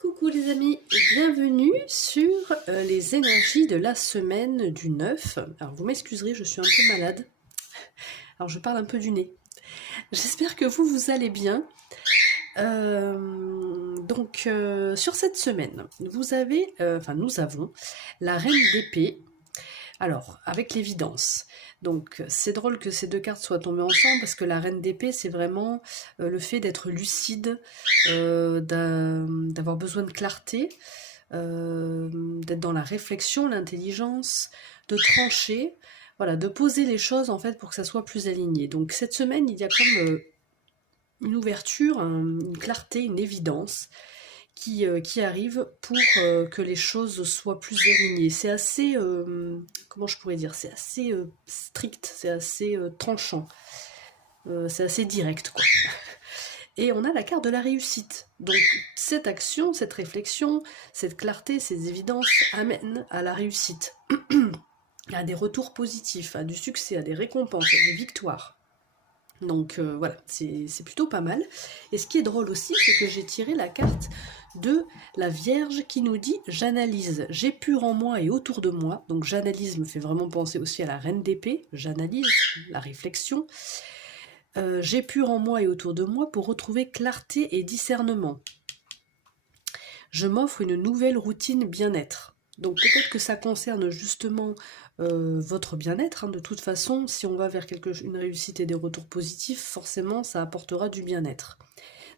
Coucou les amis, bienvenue sur les énergies de la semaine du 9. Alors vous m'excuserez, je suis un peu malade. Alors je parle un peu du nez. J'espère que vous allez bien. Sur cette semaine, nous avons la reine d'épée. Alors, avec l'évidence. Donc, c'est drôle que ces deux cartes soient tombées ensemble parce que la reine d'épée, c'est vraiment le fait d'être lucide, d'avoir besoin de clarté, d'être dans la réflexion, l'intelligence, de trancher, voilà, de poser les choses en fait pour que ça soit plus aligné. Donc, cette semaine, il y a comme une ouverture, une clarté, une évidence qui arrive pour que les choses soient plus alignées. C'est assez, comment je pourrais dire, c'est assez strict, c'est assez tranchant, c'est assez direct, quoi. Et on a la carte de la réussite. Donc cette action, cette réflexion, cette clarté, ces évidences amènent à la réussite, à des retours positifs, à du succès, à des récompenses, à des victoires. Donc voilà, c'est plutôt pas mal. Et ce qui est drôle aussi, c'est que j'ai tiré la carte de la Vierge qui nous dit « J'analyse, j'ai pur en moi et autour de moi ». Donc j'analyse me fait vraiment penser aussi à la reine d'épée. J'analyse, la réflexion. J'ai pur en moi et autour de moi pour retrouver clarté et discernement. Je m'offre une nouvelle routine bien-être. Donc peut-être que ça concerne justement votre bien-être. De toute façon, si on va vers une réussite et des retours positifs, forcément ça apportera du bien-être.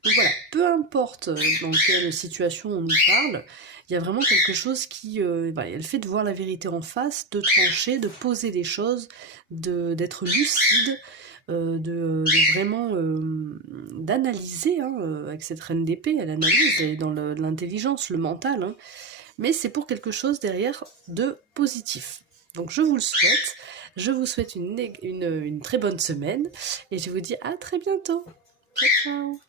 Donc voilà, peu importe dans quelle situation on nous parle, il y a vraiment quelque chose qui... il y a le fait de voir la vérité en face, de trancher, de poser les choses, d'être lucide, de vraiment d'analyser, avec cette reine d'épée, elle analyse, elle est dans l'intelligence, le mental, mais c'est pour quelque chose derrière de positif. Donc je vous le souhaite, je vous souhaite une très bonne semaine, et je vous dis à très bientôt. Ciao, ciao.